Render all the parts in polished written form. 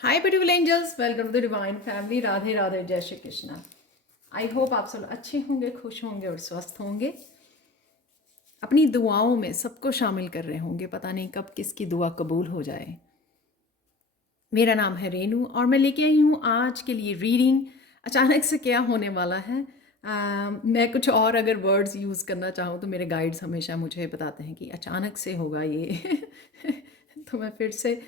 Hi beautiful angels, welcome to divine family. Radhe Radhe, जय Shri Krishna. I hope आप सब अच्छे होंगे, खुश होंगे और स्वस्थ होंगे। अपनी दुआओं में सबको शामिल कर रहे होंगे, पता नहीं कब किसकी दुआ कबूल हो जाए। मेरा नाम है रेनू और मैं लेके आई हूँ आज के लिए रीडिंग। अचानक से क्या होने वाला है, मैं कुछ और अगर वर्ड्स यूज़ करना चाहूँ तो मेरे गाइड्स हमेशा मुझे बताते हैं कि अचानक से होगा ये तो मैं फिर से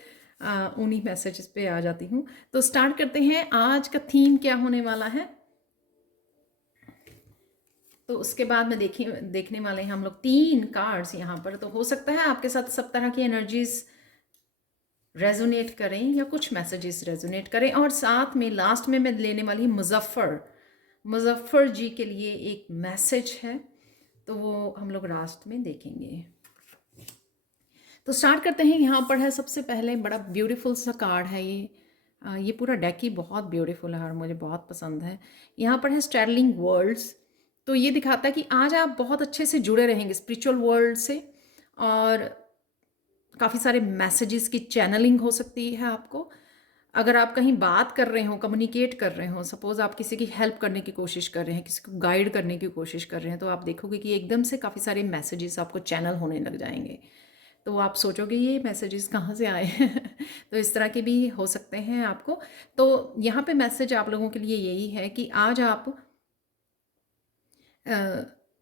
उन्हीं मैसेजेस पे आ जाती हूँ। तो स्टार्ट करते हैं। आज का थीम क्या होने वाला है, तो उसके बाद में देखने वाले हैं हम लोग 3 कार्ड्स यहाँ पर। तो हो सकता है आपके साथ सब तरह की एनर्जीज रेजोनेट करें या कुछ मैसेजेस रेजोनेट करें। और साथ में लास्ट में मैं लेने वाली मुजफ्फर जी के लिए एक मैसेज है, तो वो हम लोग लास्ट में देखेंगे। तो स्टार्ट करते हैं। यहाँ पर है सबसे पहले बड़ा ब्यूटीफुल सा कार्ड है ये। ये पूरा डेक ही बहुत ब्यूटीफुल है और मुझे बहुत पसंद है। यहाँ पर है स्टर्लिंग वर्ल्ड्स। तो ये दिखाता है कि आज आप बहुत अच्छे से जुड़े रहेंगे स्पिरिचुअल वर्ल्ड से, और काफ़ी सारे मैसेजेस की चैनलिंग हो सकती है आपको। अगर आप कहीं बात कर रहे हो, कम्युनिकेट कर रहे हो, सपोज आप किसी की हेल्प करने की कोशिश कर रहे हैं, किसी को गाइड करने की कोशिश कर रहे हैं, तो आप देखोगे कि एकदम से काफ़ी सारे मैसेजेस आपको चैनल होने लग जाएंगे। तो आप सोचोगे ये मैसेजेस कहाँ से आए हैं तो इस तरह के भी हो सकते हैं आपको। तो यहाँ पे मैसेज आप लोगों के लिए यही है कि आज आप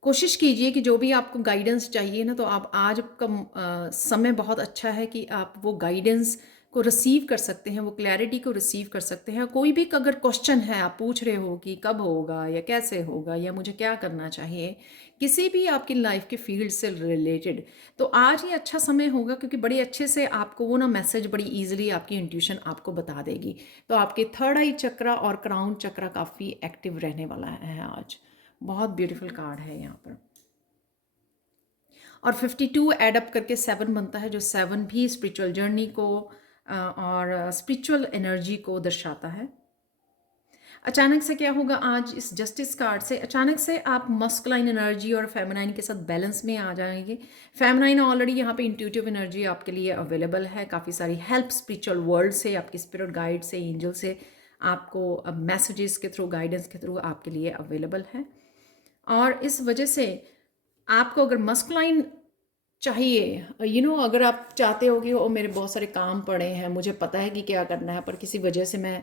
कोशिश कीजिए कि जो भी आपको गाइडेंस चाहिए ना, तो आप आज का समय बहुत अच्छा है कि आप वो गाइडेंस को रिसीव कर सकते हैं, वो क्लैरिटी को रिसीव कर सकते हैं। कोई भी अगर क्वेश्चन है, आप पूछ रहे हो कि कब होगा या कैसे होगा या मुझे क्या करना चाहिए, किसी भी आपकी लाइफ के फील्ड से रिलेटेड, तो आज ये अच्छा समय होगा, क्योंकि बड़े अच्छे से आपको वो ना मैसेज बड़ी ईजिली आपकी इंट्यूशन आपको बता देगी। तो आपके थर्ड आई चक्रा और क्राउन चक्रा काफ़ी एक्टिव रहने वाला है आज। बहुत ब्यूटीफुल कार्ड है यहाँ पर। और 52 एडअप करके 7 बनता है, जो 7 भी स्पिरिचुअल जर्नी को और स्पिरिचुअल एनर्जी को दर्शाता है। अचानक से क्या होगा आज इस जस्टिस कार्ड से, अचानक से आप मस्कुलाइन एनर्जी और फेमिनाइन के साथ बैलेंस में आ जाएंगे। फेमिनाइन ऑलरेडी यहाँ पे इंट्यूटिव एनर्जी आपके लिए अवेलेबल है, काफ़ी सारी हेल्प स्पिरिचुअल वर्ल्ड से, आपकी स्पिरिट गाइड से, एंजल से आपको मैसेजेस के थ्रू, गाइडेंस के थ्रू आपके लिए अवेलेबल है। और इस वजह से आपको अगर मस्कुलाइन चाहिए, अगर आप चाहते हो कि ओ मेरे बहुत सारे काम पड़े हैं, मुझे पता है कि क्या करना है, पर किसी वजह से मैं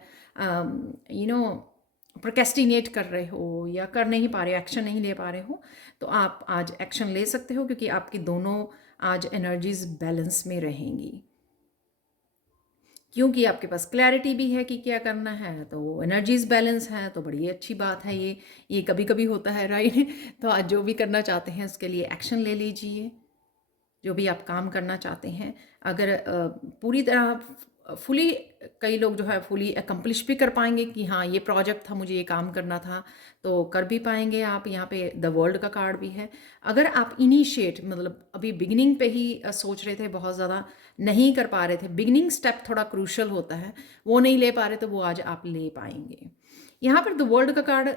प्रोकेस्टिनेट कर रहे हो या कर नहीं पा रहे, एक्शन नहीं ले पा रहे हो, तो आप आज एक्शन ले सकते हो, क्योंकि आपकी दोनों आज एनर्जीज बैलेंस में रहेंगी। क्योंकि आपके पास क्लैरिटी भी है कि क्या करना है, तो एनर्जीज बैलेंस है, तो बड़ी अच्छी बात है। ये कभी कभी होता है, राइट तो आज जो भी करना चाहते हैं उसके लिए एक्शन ले लीजिए। जो भी आप काम करना चाहते हैं, अगर पूरी तरह फुली, कई लोग जो है फुली अकम्प्लिश भी कर पाएंगे कि हाँ ये प्रोजेक्ट था, मुझे ये काम करना था, तो कर भी पाएंगे आप। यहाँ पे द वर्ल्ड का कार्ड भी है। अगर आप इनिशिएट, मतलब अभी बिगिनिंग पे ही सोच रहे थे, बहुत ज़्यादा नहीं कर पा रहे थे, बिगिनिंग स्टेप थोड़ा क्रूशल होता है, वो नहीं ले पा रहे, तो वो आज आप ले पाएंगे। यहाँ पर द वर्ल्ड का कार्ड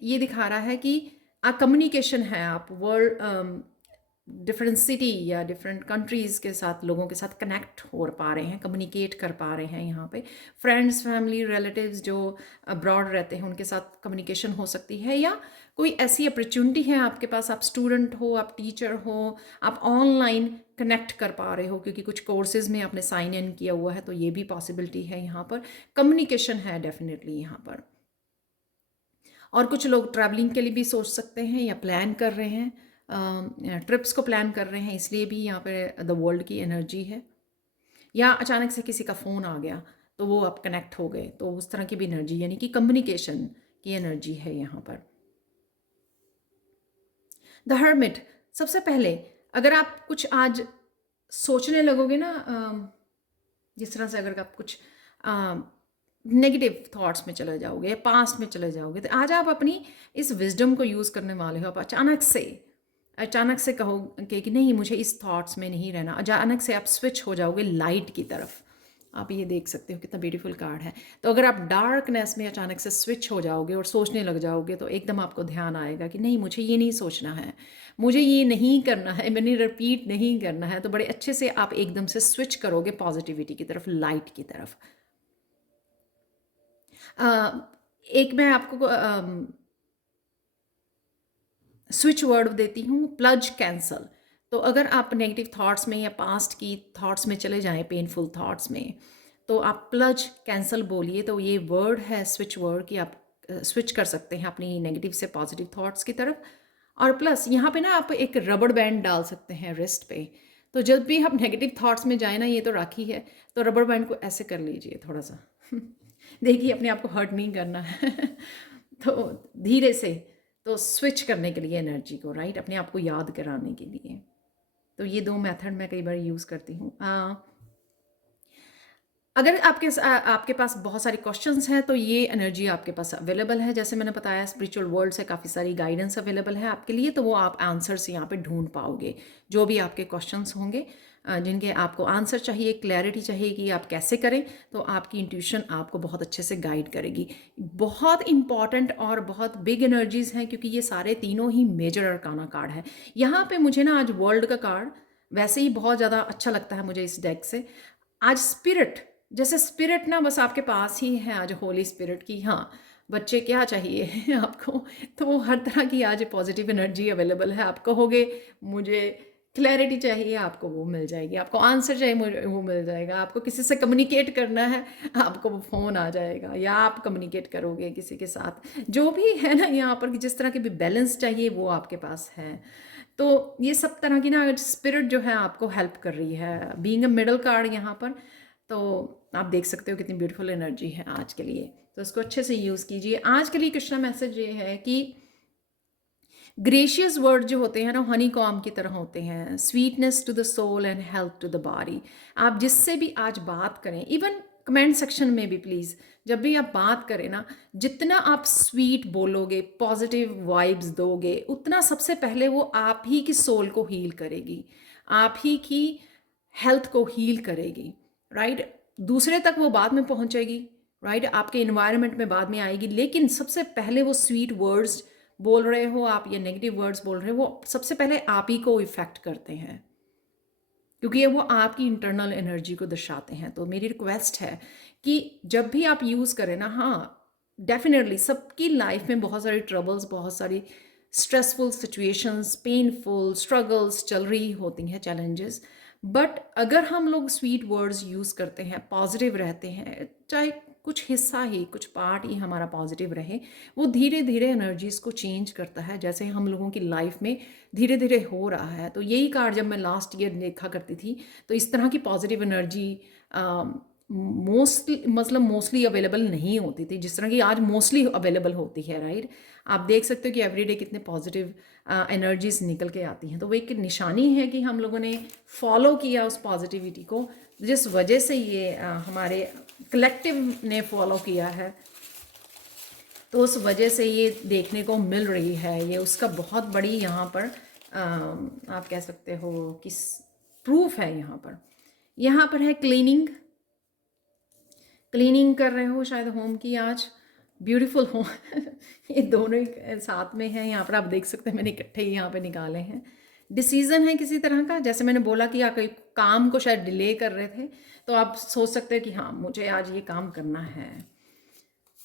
ये दिखा रहा है कि कम्युनिकेशन है, आप वर्ल्ड डिफरेंट सिटी या डिफरेंट कंट्रीज़ के साथ, लोगों के साथ कनेक्ट हो पा रहे हैं, कम्युनिकेट कर पा रहे हैं। यहाँ पे फ्रेंड्स, फैमिली, रिलेटिव्स जो अब्रॉड रहते हैं उनके साथ कम्युनिकेशन हो सकती है, या कोई ऐसी अपॉर्चुनिटी है आपके पास, आप स्टूडेंट हो, आप टीचर हो, आप ऑनलाइन कनेक्ट कर पा रहे हो क्योंकि कुछ कोर्सेज में आपने साइन इन किया हुआ है, तो ये भी पॉसिबिलिटी है। यहाँ पर कम्युनिकेशन है डेफिनेटली यहाँ पर। और कुछ लोग ट्रैवलिंग के लिए भी सोच सकते हैं या प्लान कर रहे हैं, ट्रिप्स को प्लान कर रहे हैं, इसलिए भी यहाँ पे द वर्ल्ड की एनर्जी है। या अचानक से किसी का फ़ोन आ गया तो वो आप कनेक्ट हो गए, तो उस तरह की भी एनर्जी, यानी कि कम्युनिकेशन की एनर्जी है यहाँ पर। द हर्मिट, सबसे पहले अगर आप कुछ आज सोचने लगोगे ना, जिस तरह से अगर आप कुछ नेगेटिव थॉट्स में चले जाओगे या पास्ट में चले जाओगे, तो आज आप अपनी इस विजडम को यूज़ करने वाले हो। आप अचानक से कहोगे कि नहीं, मुझे इस थॉट्स में नहीं रहना। अचानक से आप स्विच हो जाओगे लाइट की तरफ। आप ये देख सकते हो कितना ब्यूटीफुल कार्ड है। तो अगर आप डार्कनेस में अचानक से स्विच हो जाओगे और सोचने लग जाओगे, तो एकदम आपको ध्यान आएगा कि नहीं, मुझे ये नहीं सोचना है, मुझे ये नहीं करना है, मैंने रिपीट नहीं करना है। तो बड़े अच्छे से आप एकदम से स्विच करोगे पॉजिटिविटी की तरफ, लाइट की तरफ। एक मैं आपको स्विच वर्ड देती हूँ, प्लज कैंसल। तो अगर आप नेगेटिव थॉट्स में या पास्ट की थॉट्स में चले जाएं, पेनफुल थॉट्स में, तो आप प्लज कैंसल बोलिए। तो ये वर्ड है स्विच वर्ड कि आप स्विच कर सकते हैं अपनी नेगेटिव से पॉजिटिव थॉट्स की तरफ। और प्लस यहाँ पे ना आप एक रबड़ बैंड डाल सकते हैं रिस्ट पे। तो जब भी आप नेगेटिव थॉट्स में जाए ना, ये तो राखी है, तो रबड़ बैंड को ऐसे कर लीजिए थोड़ा सा देखिए अपने आप को हर्ट नहीं करना है तो धीरे से, तो स्विच करने के लिए एनर्जी को, राइट, अपने आप को याद कराने के लिए। तो ये 2 मेथड मैं कई बार यूज़ करती हूँ। अगर आपके पास बहुत सारे क्वेश्चंस हैं, तो ये एनर्जी आपके पास अवेलेबल है। जैसे मैंने बताया, स्पिरिचुअल वर्ल्ड से काफ़ी सारी गाइडेंस अवेलेबल है आपके लिए, तो वो आप आंसर्स यहाँ पे ढूंढ पाओगे। जो भी आपके क्वेश्चंस होंगे, जिनके आपको आंसर चाहिए, क्लैरिटी चाहिए कि आप कैसे करें, तो आपकी इंट्यूशन आपको बहुत अच्छे से गाइड करेगी। बहुत इंपॉर्टेंट और बहुत बिग एनर्जीज़ हैं, क्योंकि ये सारे तीनों ही मेजर अरकाना कार्ड है। यहाँ पे मुझे ना आज वर्ल्ड का कार्ड वैसे ही बहुत ज़्यादा अच्छा लगता है मुझे इस डेक से। आज स्पिरिट, जैसे स्पिरिट ना बस आपके पास ही है आज, होली स्पिरिट की, हाँ बच्चे क्या चाहिए आपको, तो वो हर तरह की आज पॉजिटिव एनर्जी अवेलेबल है। आप कहोगे मुझे क्लैरिटी चाहिए, आपको वो मिल जाएगी। आपको आंसर चाहिए, मुझे वो मिल जाएगा। आपको किसी से कम्युनिकेट करना है, आपको वो फ़ोन आ जाएगा, या आप कम्युनिकेट करोगे किसी के साथ। जो भी है ना यहाँ पर, कि जिस तरह की भी बैलेंस चाहिए वो आपके पास है। तो ये सब तरह की ना स्पिरिट जो है आपको हेल्प कर रही है, बीइंग अ मिडल कार्ड यहाँ पर। तो आप देख सकते हो कितनी ब्यूटीफुल एनर्जी है आज के लिए, तो इसको अच्छे से यूज़ कीजिए। आज के लिए कृष्णा मैसेज ये है कि ग्रेशियस वर्ड जो होते हैं ना, हनी कॉम की तरह होते हैं, sweetness to the soul and health to the body. आप जिससे भी आज बात करें, इवन कमेंट सेक्शन में भी प्लीज़, जब भी आप बात करें ना, जितना आप स्वीट बोलोगे, पॉजिटिव वाइब्स दोगे, उतना सबसे पहले वो आप ही की सोल को हील करेगी, आप ही की हेल्थ को हील करेगी, राइट। दूसरे तक वो बाद में पहुंचेगी, राइट, आपके इन्वायरमेंट में बाद में आएगी, लेकिन सबसे पहले वो स्वीट वर्ड्स बोल रहे हो आप या नेगेटिव वर्ड्स बोल रहे हो, वो सबसे पहले आप ही को इफ़ेक्ट करते हैं, क्योंकि ये वो आपकी इंटरनल एनर्जी को दर्शाते हैं। तो मेरी रिक्वेस्ट है कि जब भी आप यूज़ करें ना, हाँ डेफिनेटली सबकी लाइफ में बहुत सारी ट्रबल्स, बहुत सारी स्ट्रेसफुल सिचुएशंस, पेनफुल स्ट्रगल्स चल रही होती हैं, चैलेंजेस। बट अगर हम लोग स्वीट वर्ड्स यूज़ करते हैं, पॉजिटिव रहते हैं, चाहे कुछ हिस्सा ही, कुछ पार्ट ही हमारा पॉजिटिव रहे, वो धीरे धीरे एनर्जीज़ को चेंज करता है, जैसे हम लोगों की लाइफ में धीरे धीरे हो रहा है। तो यही कार्ड जब मैं लास्ट ईयर देखा करती थी, तो इस तरह की पॉजिटिव एनर्जी मोस्टली अवेलेबल नहीं होती थी, जिस तरह की आज मोस्टली अवेलेबल होती है, राइट। आप देख सकते हो कि एवरीडे कितने पॉजिटिव एनर्जीज निकल के आती हैं। तो वो एक निशानी है कि हम लोगों ने फॉलो किया उस पॉजिटिविटी को, जिस वजह से ये हमारे कलेक्टिव ने फॉलो किया है, तो उस वजह से ये देखने को मिल रही है। ये उसका बहुत बड़ी यहाँ पर आप कह सकते हो कि प्रूफ है। यहाँ पर है क्लीनिंग कर रहे हो शायद होम की आज, ब्यूटीफुल होम ये दोनों ही साथ में हैं। यहाँ पर आप देख सकते हैं, मैंने इकट्ठे ही यहाँ पे निकाले हैं। डिसीजन है किसी तरह का, जैसे मैंने बोला कि आप कोई काम को शायद डिले कर रहे थे, तो आप सोच सकते हैं कि हाँ मुझे आज ये काम करना है।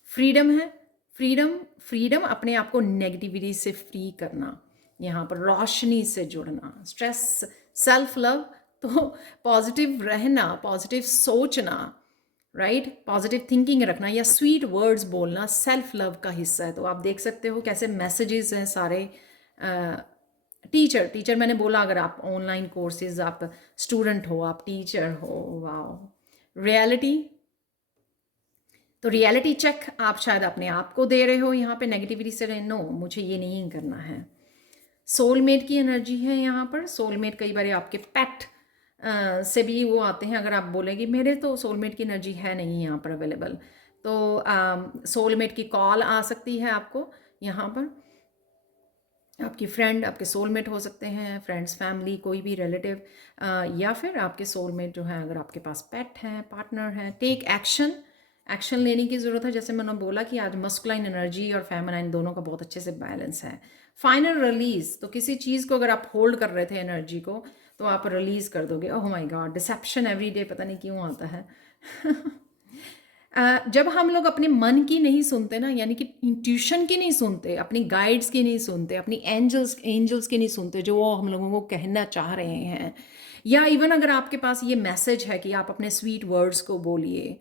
फ्रीडम है, फ्रीडम अपने आप को नेगेटिविटी से फ्री करना, यहाँ पर रोशनी से जुड़ना, स्ट्रेस, सेल्फ लव, तो पॉजिटिव रहना, पॉजिटिव सोचना, राइट, पॉजिटिव थिंकिंग रखना या स्वीट वर्ड्स बोलना सेल्फ लव का हिस्सा है। तो आप देख सकते हो कैसे मैसेजेस हैं सारे। टीचर मैंने बोला, अगर आप ऑनलाइन कोर्सेज, आप स्टूडेंट हो, आप टीचर हो, वाओ, रियलिटी, तो रियलिटी चेक आप शायद अपने आप को दे रहे हो यहाँ पे नेगेटिविटी से, नो मुझे ये नहीं करना है। सोलमेट की एनर्जी है यहाँ पर। सोलमेट कई बार आपके पेट से भी वो आते हैं। अगर आप बोलेंगे मेरे तो सोलमेट की एनर्जी है नहीं यहाँ पर अवेलेबल, तो सोलमेट की कॉल आ सकती है आपको यहाँ पर। आपकी फ्रेंड आपके सोलमेट हो सकते हैं, फ्रेंड्स, फैमिली, कोई भी रिलेटिव, या फिर आपके सोलमेट जो है, अगर आपके पास पेट है, पार्टनर है। टेक एक्शन लेने की ज़रूरत है। जैसे मैंने बोला कि आज मस्कुलाइन एनर्जी और फेमिनाइन दोनों का बहुत अच्छे से बैलेंस है। फाइनल रिलीज, तो किसी चीज़ को अगर आप होल्ड कर रहे थे एनर्जी को, तो आप रिलीज कर दोगे। Oh my God, deception every day, पता नहीं क्यों आता है जब हम लोग अपने मन की नहीं सुनते ना, यानी कि इंट्यूशन की नहीं सुनते, अपनी गाइड्स की नहीं सुनते, अपनी एंजल्स एंजल्स की नहीं सुनते जो वो हम लोगों को कहना चाह रहे हैं, या इवन अगर आपके पास ये मैसेज है कि आप अपने स्वीट वर्ड्स को बोलिए,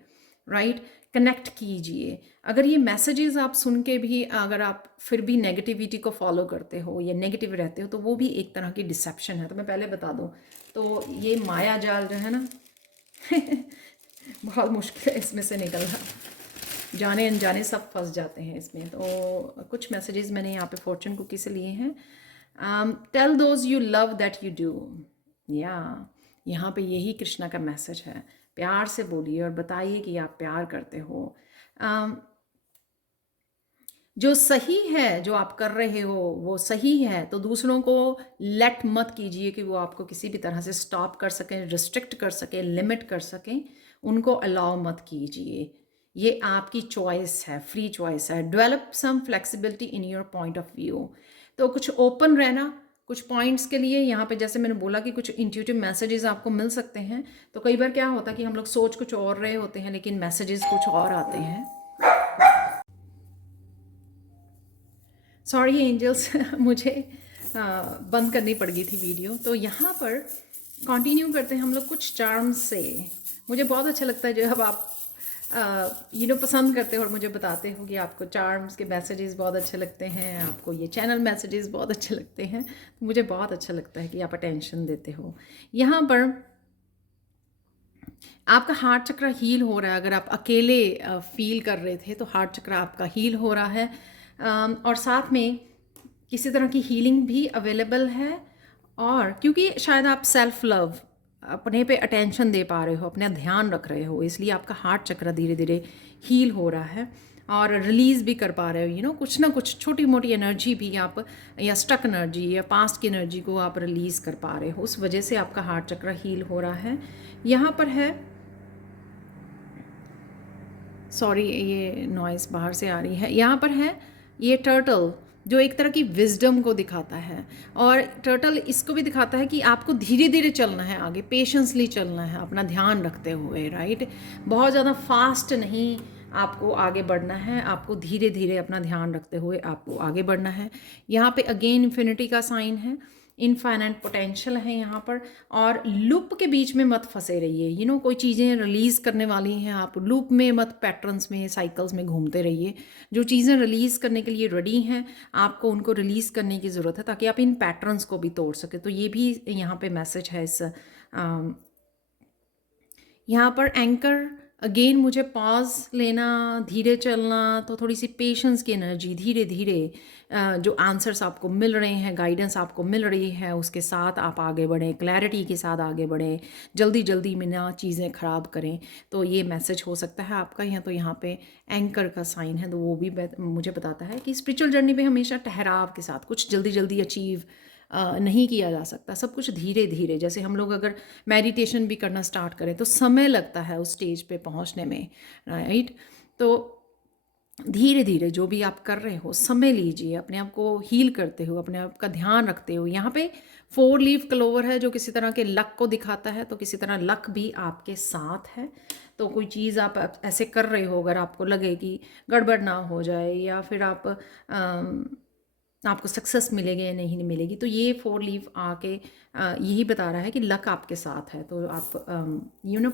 राइट, कनेक्ट कीजिए, अगर ये मैसेजेस आप सुन के भी अगर आप फिर भी नेगेटिविटी को फॉलो करते हो या नेगेटिव रहते हो, तो वो भी एक तरह की डिसेप्शन है। तो मैं पहले बता दूं, तो ये माया जाल जो है ना बहुत मुश्किल है इसमें से निकलना, जाने अनजाने सब फंस जाते हैं इसमें। तो कुछ मैसेजेस मैंने यहाँ पे फॉर्चून कुकी से लिए हैं। Tell those you love that you do, या यहाँ पे यही कृष्णा का मैसेज है, प्यार से बोलिए और बताइए कि आप प्यार करते हो। जो सही है जो आप कर रहे हो वो सही है, तो दूसरों को लेट मत कीजिए कि वो आपको किसी भी तरह से स्टॉप कर सकें, रिस्ट्रिक्ट कर सकें, लिमिट कर सकें, उनको अलाउ मत कीजिए। ये आपकी चॉइस है, फ्री चॉइस है। Develop some flexibility in your point of view, तो कुछ ओपन रहना कुछ पॉइंट्स के लिए। यहाँ पे जैसे मैंने बोला कि कुछ इंट्यूटिव मैसेजेस आपको मिल सकते हैं, तो कई बार क्या होता है कि हम लोग सोच कुछ और रहे होते हैं लेकिन मैसेजेस कुछ और आते हैं। सॉरी एंजल्स मुझे बंद करनी पड़ गई थी वीडियो। तो यहाँ पर कंटिन्यू करते हैं हम लोग कुछ चार्म्स से। मुझे बहुत अच्छा लगता है जब आप पसंद करते हो और मुझे बताते हो कि आपको चार्म्स के मैसेजेस बहुत अच्छे लगते हैं, आपको ये चैनल मैसेजेस बहुत अच्छे लगते हैं, तो मुझे बहुत अच्छा लगता है कि आप अटेंशन देते हो। यहाँ पर आपका हार्ट चक्र हील हो रहा है। अगर आप अकेले फील कर रहे थे तो हार्ट चक्र आपका हील हो रहा है, और साथ में किसी तरह की हीलिंग भी अवेलेबल है। और क्योंकि शायद आप सेल्फ लव, अपने पे अटेंशन दे पा रहे हो, अपना ध्यान रख रहे हो, इसलिए आपका हार्ट चक्र धीरे धीरे हील हो रहा है और रिलीज़ भी कर पा रहे हो। कुछ ना कुछ छोटी मोटी एनर्जी भी आप, या स्टक एनर्जी या पास्ट की एनर्जी को आप रिलीज़ कर पा रहे हो, उस वजह से आपका हार्ट चक्र हील हो रहा है। यहाँ पर है, सॉरी ये नॉइज़ बाहर से आ रही है, यहाँ पर है ये टर्टल जो एक तरह की विजडम को दिखाता है, और टर्टल इसको भी दिखाता है कि आपको धीरे धीरे चलना है आगे, पेशेंसली चलना है अपना ध्यान रखते हुए, राइट। बहुत ज़्यादा फास्ट नहीं आपको आगे बढ़ना है, आपको धीरे धीरे अपना ध्यान रखते हुए आपको आगे बढ़ना है। यहाँ पे अगेन इन्फिनिटी का साइन है, इनफाइनाइट पोटेंशियल है यहाँ पर। और लूप के बीच में मत फंसे रहिए, कोई चीज़ें रिलीज़ करने वाली हैं, आप लूप में मत, पैटर्न्स में, साइकिल्स में घूमते रहिए। जो चीज़ें रिलीज़ करने के लिए रेडी हैं आपको उनको रिलीज़ करने की ज़रूरत है, ताकि आप इन पैटर्न्स को भी तोड़ सके। तो ये भी यहाँ पे मैसेज है इस यहाँ पर एंकर। अगेन मुझे पॉज लेना, धीरे चलना, तो थोड़ी सी पेशेंस की एनर्जी, धीरे धीरे जो आंसर्स आपको मिल रहे हैं, गाइडेंस आपको मिल रही है, उसके साथ आप आगे बढ़ें, क्लैरिटी के साथ आगे बढ़ें, जल्दी जल्दी में ना चीज़ें ख़राब करें। तो ये मैसेज हो सकता है आपका। यहाँ तो यहाँ पे एंकर का साइन है, तो वो भी मुझे बताता है कि स्पिरिचुअल जर्नी पे हमेशा ठहराव के साथ, कुछ जल्दी जल्दी अचीव नहीं किया जा सकता, सब कुछ धीरे धीरे। जैसे हम लोग अगर मेडिटेशन भी करना स्टार्ट करें तो समय लगता है उस स्टेज पे पहुंचने में, राइट। तो धीरे धीरे जो भी आप कर रहे हो समय लीजिए, अपने आप को हील करते हो, अपने आप का ध्यान रखते हो। यहाँ पे 4 लीफ क्लोवर है जो किसी तरह के लक को दिखाता है, तो किसी तरह लक भी आपके साथ है। तो कोई चीज़ आप ऐसे कर रहे हो, अगर आपको लगे कि गड़बड़ ना हो जाए, या फिर आपको सक्सेस मिलेगी या नहीं मिलेगी, तो ये 4 लीफ आके यही बता रहा है कि लक आपके साथ है। तो आप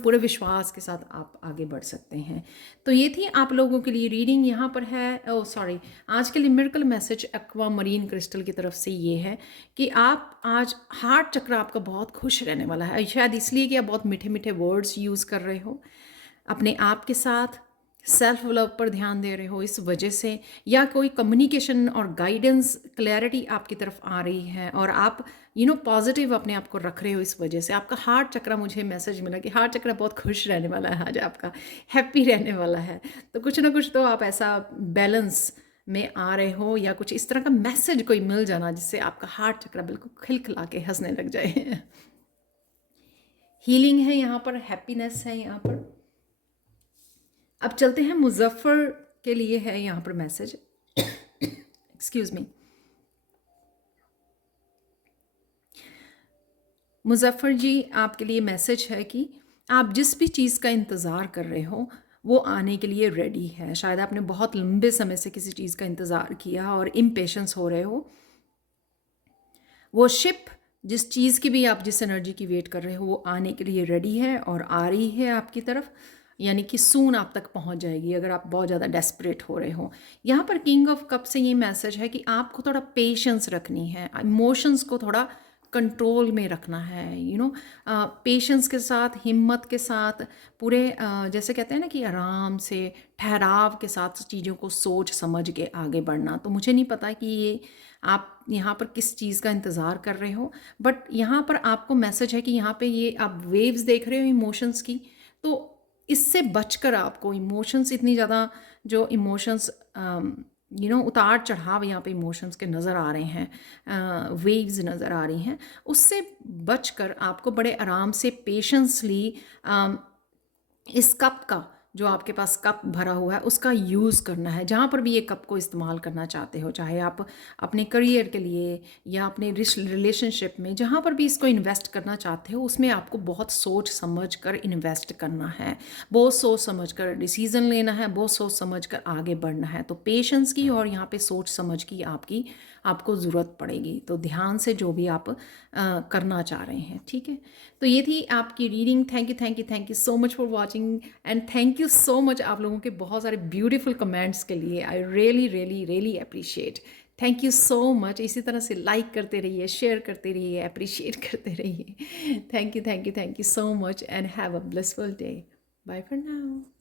पूरे विश्वास के साथ आप आगे बढ़ सकते हैं। तो ये थी आप लोगों के लिए रीडिंग। यहाँ पर है, सॉरी, आज के लिए miracle message aqua marine crystal की तरफ से ये है कि आप आज हार्ट चक्र आपका बहुत खुश रहने वाला है, शायद इसलिए कि आप बहुत मीठे मीठे वर्ड्स यूज़ कर रहे हो, अपने आप के साथ सेल्फ लव पर ध्यान दे रहे हो इस वजह से, या कोई कम्युनिकेशन और गाइडेंस क्लैरिटी आपकी तरफ आ रही है, और आप पॉजिटिव अपने आप को रख रहे हो, इस वजह से आपका हार्ट चक्र, मुझे मैसेज मिला कि हार्ट चक्र बहुत खुश रहने वाला है आज, आपका हैप्पी रहने वाला है। तो कुछ ना कुछ तो आप ऐसा बैलेंस में आ रहे हो, या कुछ इस तरह का मैसेज कोई मिल जाना जिससे आपका हार्ट चक्र बिल्कुल खिलखिला के हंसने लग जाए। हीलिंग है यहाँ पर, हैप्पीनेस है यहाँ पर। अब चलते हैं मुजफ्फर के लिए है यहाँ पर message. Excuse me. Muzaffar ji, आपके लिए मैसेज है कि आप जिस भी चीज़ का इंतज़ार कर रहे हो वो आने के लिए रेडी है। शायद आपने बहुत लंबे समय से किसी चीज़ का इंतज़ार किया और इम्पेशेंस हो रहे हो। वो शिप जिस चीज़ की भी आप जिस एनर्जी की वेट कर रहे हो वो आने के लिए रेडी है और आ रही है आपकी तरफ, यानी कि सून आप तक पहुंच जाएगी अगर आप बहुत ज़्यादा डेस्परेट हो रहे हो। यहाँ पर किंग ऑफ कप से ये मैसेज है कि आपको थोड़ा पेशेंस रखनी है, इमोशंस को थोड़ा कंट्रोल में रखना है, पेशेंस के साथ, हिम्मत के साथ, पूरे जैसे कहते हैं ना कि आराम से ठहराव के साथ चीज़ों को सोच समझ के आगे बढ़ना। तो मुझे नहीं पता कि ये आप यहाँ पर किस चीज़ का इंतज़ार कर रहे हो, बट यहाँ पर आपको मैसेज है कि यहाँ पे ये आप वेव्स देख रहे हो इमोशंस की, तो इससे बचकर आपको इमोशंस इतनी ज़्यादा जो इमोशंस उतार चढ़ाव यहाँ पे इमोशंस के नज़र आ रहे हैं, वेव्स नज़र आ रही हैं, उससे बचकर आपको बड़े आराम से पेशेंसली इस कप का, जो आपके पास कप भरा हुआ है, उसका यूज़ करना है। जहाँ पर भी ये कप को इस्तेमाल करना चाहते हो, चाहे आप अपने करियर के लिए या अपने रिलेशनशिप में, जहाँ पर भी इसको इन्वेस्ट करना चाहते हो, उसमें आपको बहुत सोच समझ कर इन्वेस्ट करना है, बहुत सोच समझ कर डिसीज़न लेना है, बहुत सोच समझ कर आगे बढ़ना है। तो पेशेंस की और यहाँ पे सोच समझ की आपको ज़रूरत पड़ेगी। तो ध्यान से जो भी आप करना चाह रहे हैं, ठीक है। तो ये थी आपकी reading. Thank you so much for watching and thank you so much आप लोगों के बहुत सारे ब्यूटीफुल कमेंट्स के लिए। I really appreciate. Thank you so much. इसी तरह से लाइक करते रहिए, शेयर करते रहिए, अप्रिशिएट करते रहिए। Thank you so much and have a blissful day. Bye for now.